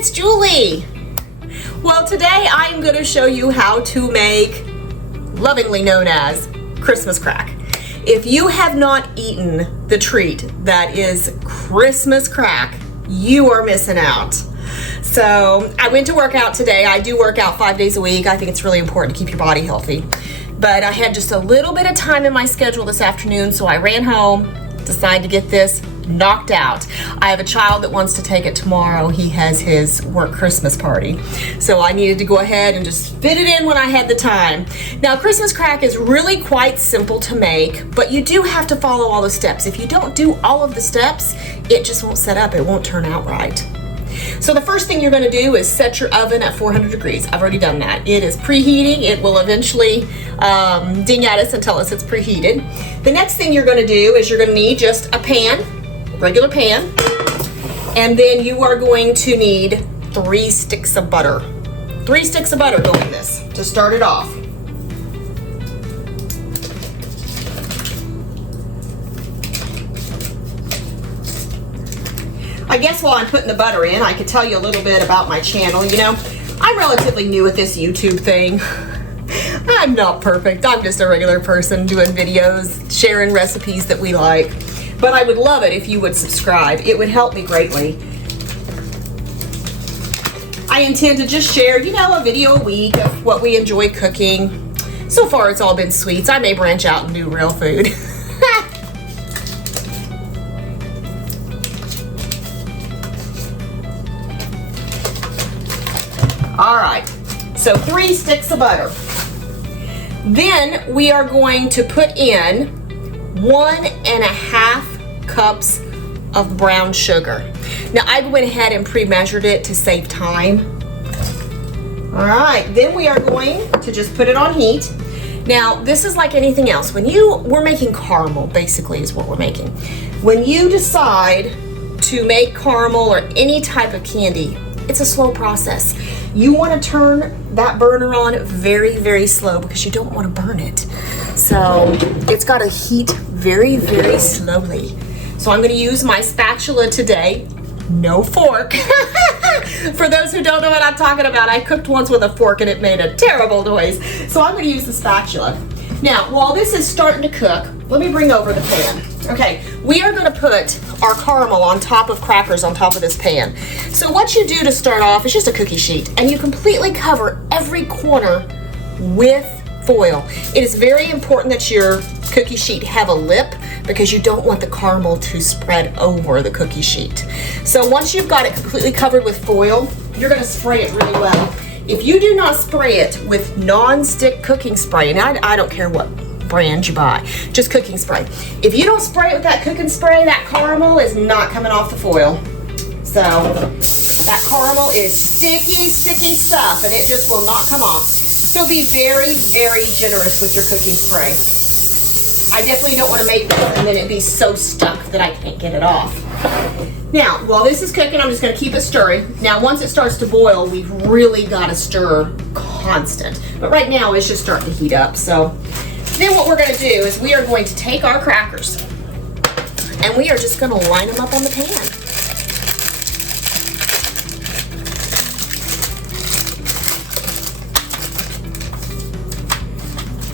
it's Julie. Well, today I'm going to show you how to make, lovingly known as, Christmas crack. If you have not eaten the treat that is Christmas crack, you are missing out. So I went to work out today. I do work out 5 days a week. I think it's really important to keep your body healthy. But I had just a little bit of time in my schedule this afternoon, so I ran home, decided to get this knocked out. I have a child that wants to take it tomorrow. He has his work Christmas party. So I needed to go ahead and just fit it in when I had the time. Now, Christmas crack is really quite simple to make, but you do have to follow all the steps. If you don't do all of the steps, it just won't set up. It won't turn out right. So the first thing you're going to do is set your oven at 400 degrees. I've already done that. It is preheating. It will eventually ding at us and tell us it's preheated. The next thing you're going to do is you're going to need just a pan, regular pan, and then you are going to need 3 sticks of butter. 3 sticks of butter go in this to start it off. I guess while I'm putting the butter in, I could tell you a little bit about my channel. You know, I'm relatively new at this YouTube thing. I'm not perfect. I'm just a regular person doing videos, sharing recipes that we like. But I would love it if you would subscribe. It would help me greatly. I intend to just share, you know, a video a week of what we enjoy cooking. So far, it's all been sweets. I may branch out and do real food. All right, so 3 sticks of butter. Then we are going to put in 1.5 cups of brown sugar. Now I went ahead and pre-measured it to save time. All right, then we are going to just put it on heat. Now this is like anything else. We're making caramel, basically is what we're making. When you decide to make caramel or any type of candy, it's a slow process. You want to turn that burner on very, very slow because you don't want to burn it. So it's got to heat very, very slowly. So I'm going to use my spatula today, no fork. For those who don't know what I'm talking about, I cooked once with a fork and it made a terrible noise. So I'm going to use the spatula. Now, while this is starting to cook, let me bring over the pan. Okay, we are going to put our caramel on top of crackers on top of this pan. So what you do to start off is just a cookie sheet, and you completely cover every corner with foil. It is very important that your cookie sheet have a lip because you don't want the caramel to spread over the cookie sheet. So once you've got it completely covered with foil, you're going to spray it really well. If you do not spray it with non-stick cooking spray, and I don't care what brand you buy, just cooking spray. If you don't spray it with that cooking spray, that caramel is not coming off the foil. So that caramel is sticky, sticky stuff, and it just will not come off. So be very, very generous with your cooking spray. I definitely don't want to make this and then it be so stuck that I can't get it off. Now, while this is cooking, I'm just going to keep it stirring. Now, once it starts to boil, we've really got to stir constant. But right now, it's just starting to heat up. So then what we're going to do is we are going to take our crackers and we are just going to line them up on the pan.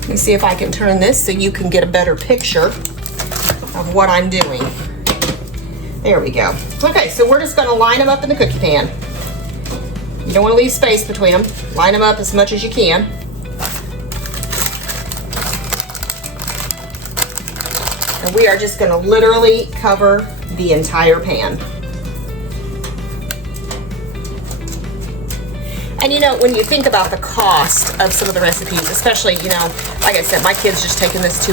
Let me see if I can turn this so you can get a better picture of what I'm doing. There we go. Okay, so we're just going to line them up in the cookie pan. You don't want to leave space between them. Line them up as much as you can. And we are just going to literally cover the entire pan. And you know, when you think about the cost of some of the recipes, especially, you know, like I said, my kid's just taking this to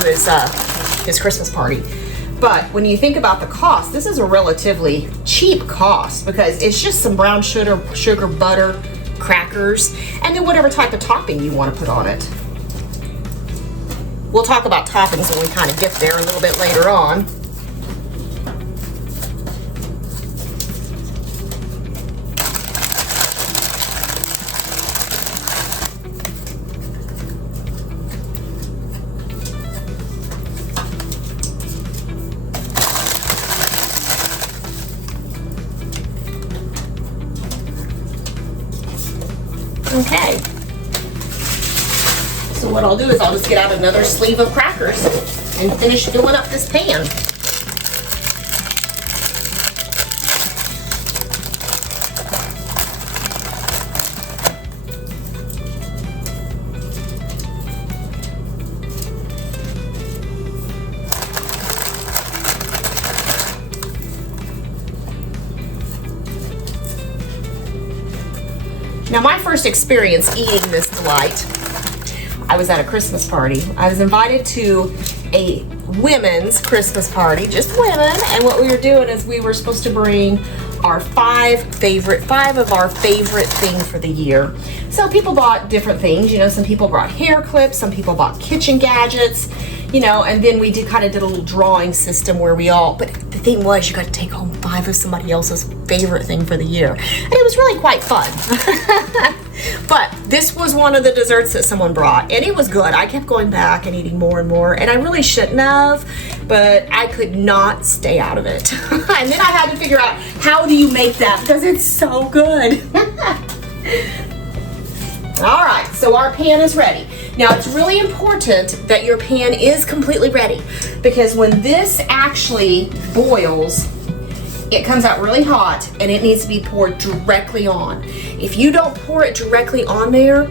his Christmas party. But when you think about the cost, this is a relatively cheap cost because it's just some brown sugar, butter, crackers, and then whatever type of topping you want to put on it. We'll talk about toppings when we kind of get there a little bit later on. Okay. So what I'll do is I'll just get out another sleeve of crackers and finish filling up this pan. Now, my first experience eating this delight, I was at a Christmas party. I was invited to a women's Christmas party, just women, and what we were doing is we were supposed to bring our five of our favorite things for the year. So people bought different things, you know, some people brought hair clips, some people bought kitchen gadgets, you know, and then we did a little drawing system where we all, but the thing was you got to take home 5 of somebody else's favorite thing for the year. And it was really quite fun. But this was one of the desserts that someone brought, and it was good. I kept going back and eating more and more, and I really shouldn't have, but I could not stay out of it. And then I had to figure out, how do you make that? Because it's so good. All right, so our pan is ready. Now, it's really important that your pan is completely ready, because when this actually boils, it comes out really hot and it needs to be poured directly on. If you don't pour it directly on there,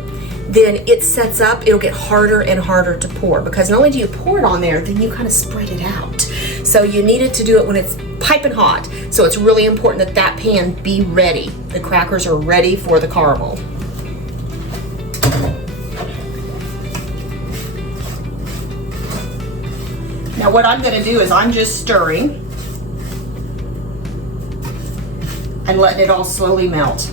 then it sets up, it'll get harder and harder to pour, because not only do you pour it on there, then you kind of spread it out. So you needed to do it when it's piping hot. So it's really important that that pan be ready. The crackers are ready for the caramel. Now what I'm going to do is I'm just stirring and letting it all slowly melt.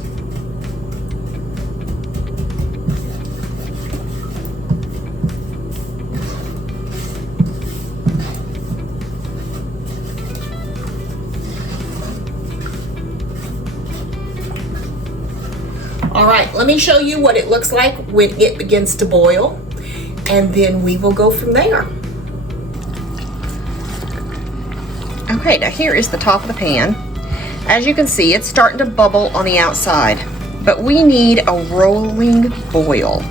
All right, let me show you what it looks like when it begins to boil, and then we will go from there. Okay, now here is the top of the pan. As you can see, it's starting to bubble on the outside, but we need a rolling boil.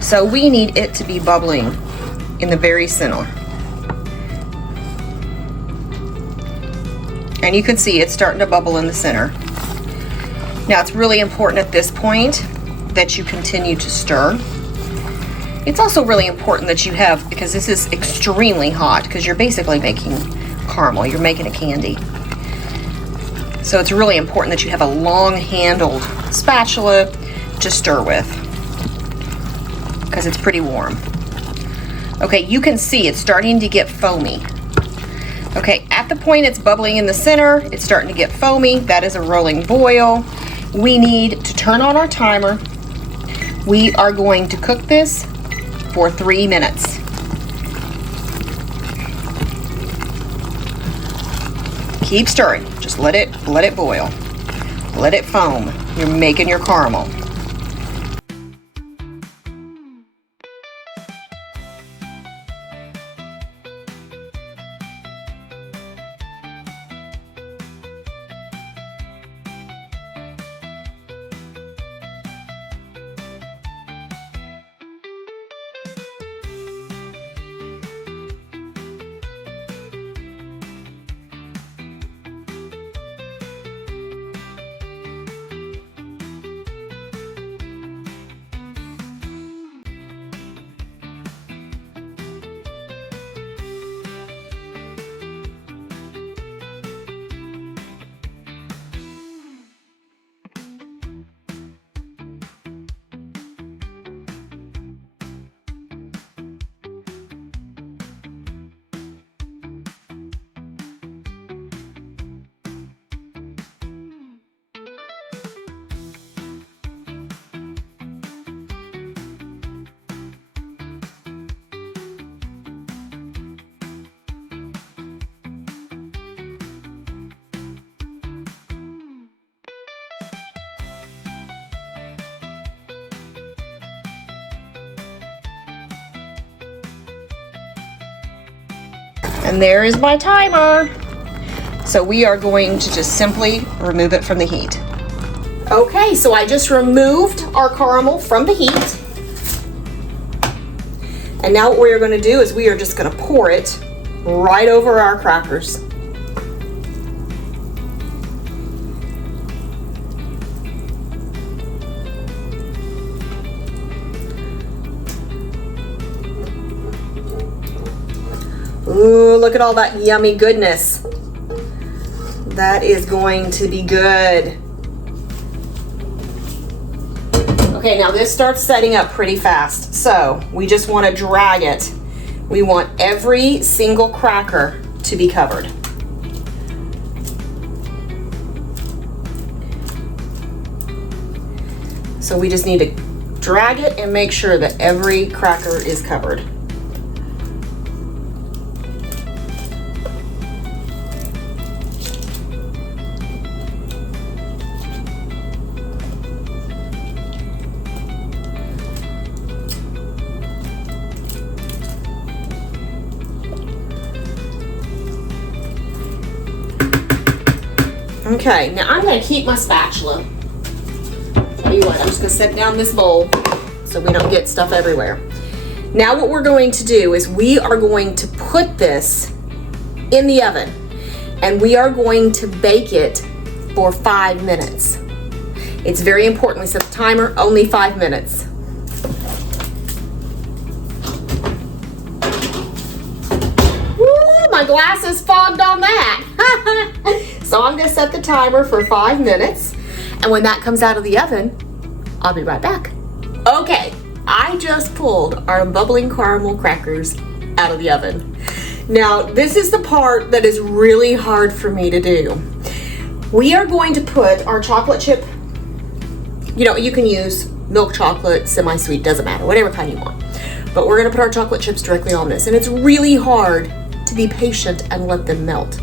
So we need it to be bubbling in the very center. And you can see it's starting to bubble in the center. Now, it's really important at this point that you continue to stir. It's also really important that you have, because this is extremely hot, because you're basically making caramel, you're making a candy. So it's really important that you have a long-handled spatula to stir with, because it's pretty warm. Okay, you can see it's starting to get foamy. Okay, at the point it's bubbling in the center, it's starting to get foamy. That is a rolling boil. We need to turn on our timer. We are going to cook this for 3 minutes. Keep stirring. Just let it boil. Let it foam. You're making your caramel. And there is my timer. So we are going to just simply remove it from the heat. Okay, so I just removed our caramel from the heat. And now what we're going to do is we are just going to pour it right over our crackers. Ooh, look at all that yummy goodness. That is going to be good. Okay, now this starts setting up pretty fast, so we just want to drag it. We want every single cracker to be covered. So we just need to drag it and make sure that every cracker is covered. Okay, now I'm going to keep my spatula. Tell you what, I'm just going to set down this bowl so we don't get stuff everywhere. Now what we're going to do is we are going to put this in the oven and we are going to bake it for 5 minutes. It's very important. We set the timer, only 5 minutes. Woo, my glasses fogged on that. So I'm going to set the timer for 5 minutes, and when that comes out of the oven, I'll be right back. Okay, I just pulled our bubbling caramel crackers out of the oven. Now, this is the part that is really hard for me to do. We are going to put our chocolate chip, you know, you can use milk chocolate, semi-sweet, doesn't matter, whatever kind you want. But we're going to put our chocolate chips directly on this, and it's really hard to be patient and let them melt.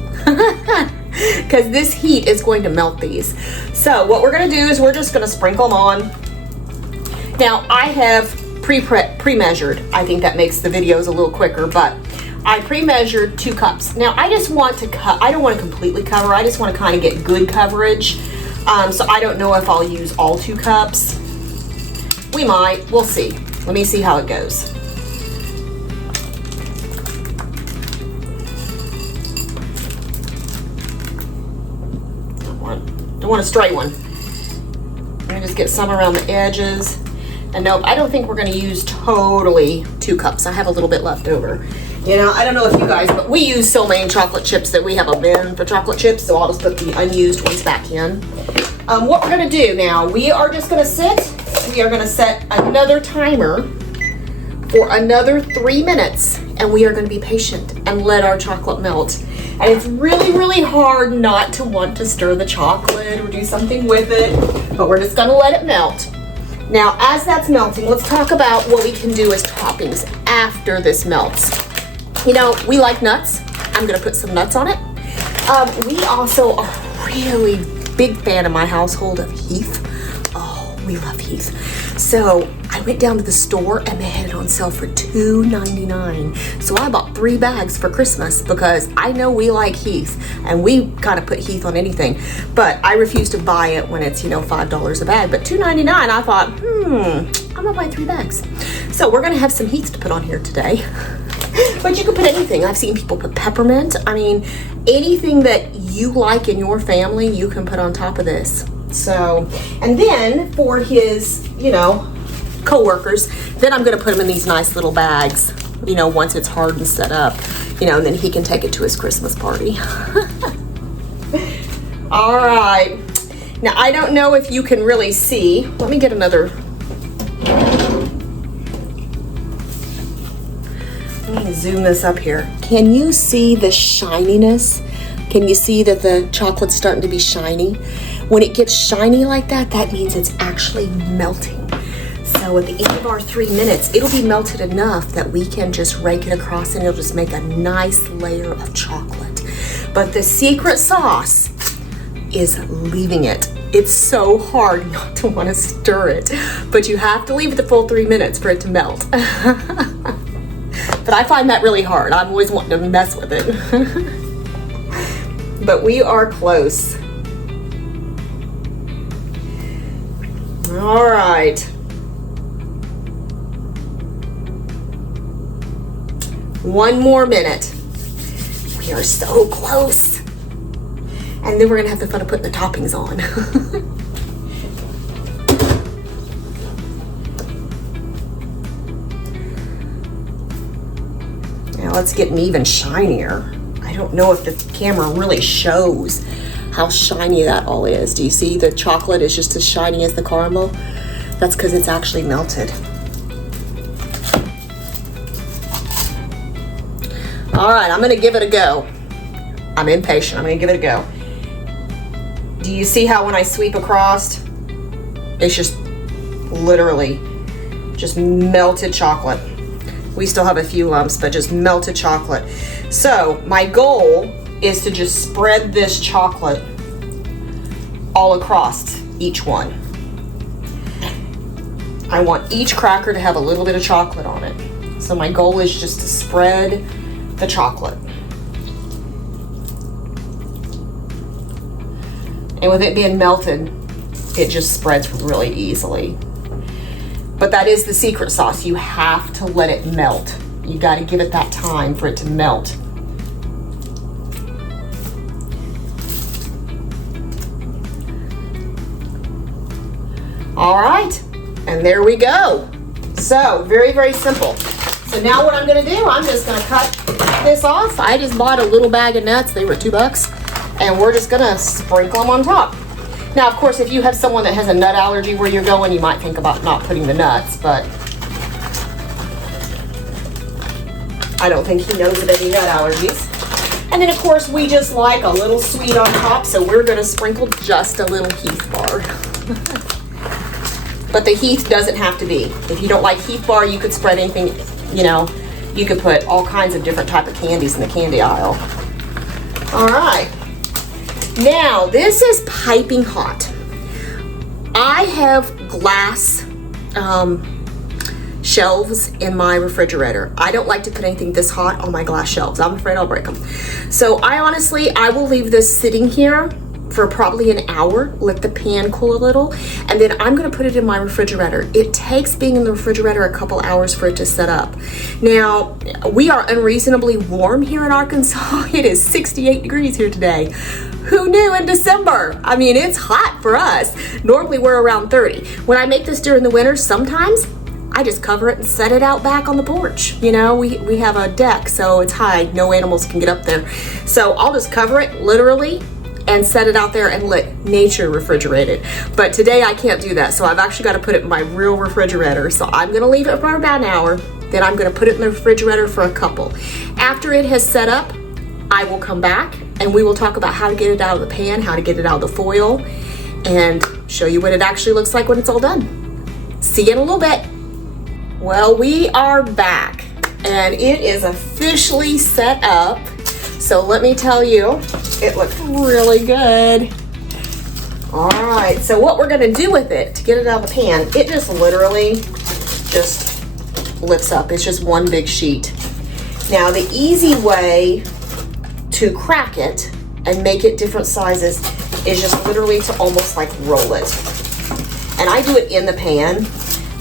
Because this heat is going to melt these. So what we're going to do is we're just going to sprinkle them on. Now I have pre-measured. I think that makes the videos a little quicker, but I pre-measured 2 cups. Now I just want to cut, I don't want to completely cover, I just want to kind of get good coverage. So I don't know if I'll use all 2 cups. We might, we'll see. Let me see how it goes. Don't want a stray one. I'm gonna just get some around the edges. And nope, I don't think we're gonna use totally 2 cups. I have a little bit left over. You know, I don't know if you guys, but we use so many chocolate chips that we have a bin for chocolate chips, so I'll just put the unused ones back in. What we're gonna do now, we are just gonna we are gonna set another timer for another 3 minutes, and we are gonna be patient and let our chocolate melt. And it's really, really hard not to want to stir the chocolate or do something with it, but we're just gonna let it melt. Now, as that's melting, let's talk about what we can do as toppings after this melts. You know, we like nuts. I'm gonna put some nuts on it. We also are really big fan in my household of Heath. Oh, we love Heath. So I went down to the store and they had it on sale for $2.99. So I bought 3 bags for Christmas because I know we like Heath and we kind of put Heath on anything. But I refuse to buy it when it's, you know, $5 a bag. But $2.99, I thought, I'm gonna buy 3 bags. So we're gonna have some Heath to put on here today. But you can put anything. I've seen people put peppermint. I mean, anything that you like in your family, you can put on top of this. So, and then for his, you know, co-workers, then I'm gonna put him in these nice little bags, you know, once it's hard and set up, you know, and then he can take it to his Christmas party. All right. Now, I don't know if you can really see. Let me get another. Let me zoom this up here. Can you see the shininess? Can you see that the chocolate's starting to be shiny? When it gets shiny like that, that means it's actually melting. So at the end of our 3 minutes, it'll be melted enough that we can just rake it across and it'll just make a nice layer of chocolate. But the secret sauce is leaving it. It's so hard not to want to stir it, but you have to leave it the full 3 minutes for it to melt. But I find that really hard. I'm always wanting to mess with it. But we are close. All right. One more minute. We are so close. And then we're gonna have the fun of putting the toppings on. Now let's get an even shinier. I don't know if the camera really shows how shiny that all is. Do you see the chocolate is just as shiny as the caramel? That's because it's actually melted. All right, I'm gonna give it a go. I'm impatient, I'm gonna give it a go. Do you see how when I sweep across, it's just literally just melted chocolate. We still have a few lumps, but just melted chocolate. So my goal is to just spread this chocolate all across each one. I want each cracker to have a little bit of chocolate on it. So my goal is just to spread the chocolate. And with it being melted, it just spreads really easily. But that is the secret sauce. You have to let it melt. You got to give it that time for it to melt. All right, and there we go. So very, very simple. So now what I'm gonna do, I'm just gonna cut this off. I just bought a little bag of nuts. They were $2. And we're just gonna sprinkle them on top. Now, of course, if you have someone that has a nut allergy where you're going, you might think about not putting the nuts, but I don't think he knows of any nut allergies. And then, of course, we just like a little sweet on top, so we're gonna sprinkle just a little Heath bar. But the Heath doesn't have to be. If you don't like Heath bar, you could spread anything, you know, you could put all kinds of different type of candies in the candy aisle. All right. Now, this is piping hot. I have glass shelves in my refrigerator. I don't like to put anything this hot on my glass shelves. I'm afraid I'll break them. So I will leave this sitting here for probably an hour, let the pan cool a little, and then I'm gonna put it in my refrigerator. It takes being in the refrigerator a couple hours for it to set up. Now, we are unreasonably warm here in Arkansas. It is 68 degrees here today. Who knew in December? I mean, it's hot for us. Normally we're around 30. When I make this during the winter, sometimes I just cover it and set it out back on the porch. You know, we have a deck, so it's high. No animals can get up there. So I'll just cover it literally and set it out there and let nature refrigerate it. But today I can't do that, so I've actually got to put it in my real refrigerator. So I'm gonna leave it for about an hour, then I'm gonna put it in the refrigerator for a couple. After it has set up, I will come back and we will talk about how to get it out of the pan, how to get it out of the foil, and show you what it actually looks like when it's all done. See you in a little bit. Well, we are back and it is officially set up. So let me tell you, it looks really good. All right, so what we're gonna do with it to get it out of the pan, it just literally just lifts up. It's just one big sheet. Now the easy way to crack it and make it different sizes is just literally to almost like roll it. And I do it in the pan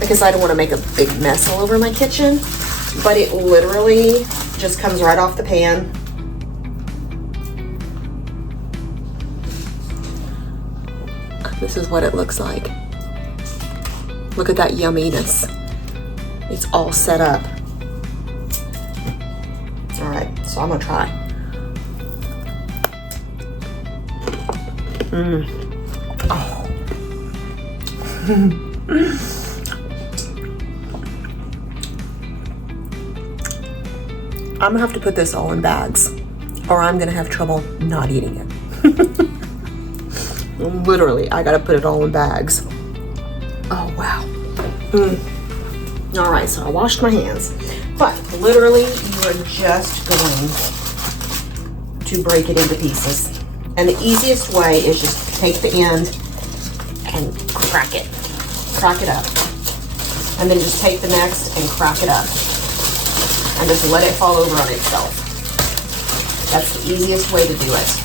because I don't want to make a big mess all over my kitchen, but it literally just comes right off the pan. This is what it looks like. Look at that yumminess. It's all set up. All right, so I'm gonna try. Oh. I'm gonna have to put this all in bags or I'm gonna have trouble not eating it. Literally, I gotta put it all in bags. Oh, wow. All right, so I washed my hands. But literally, you are just going to break it into pieces. And the easiest way is just take the end and crack it. Crack it up. And then just take the next and crack it up. And just let it fall over on itself. That's the easiest way to do it.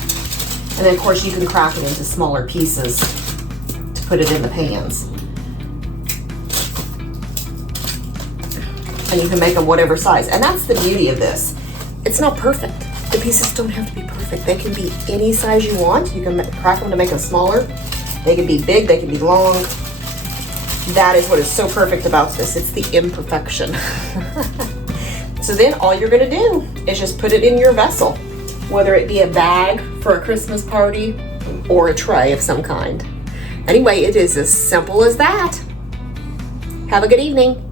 And then of course you can crack it into smaller pieces to put it in the pans. And you can make them whatever size. And that's the beauty of this. It's not perfect. The pieces don't have to be perfect. They can be any size you want. You can crack them to make them smaller. They can be big, they can be long. That is what is so perfect about this. It's the imperfection. So then all you're gonna do is just put it in your vessel, whether it be a bag for a Christmas party or a tray of some kind. Anyway, it is as simple as that. Have a good evening.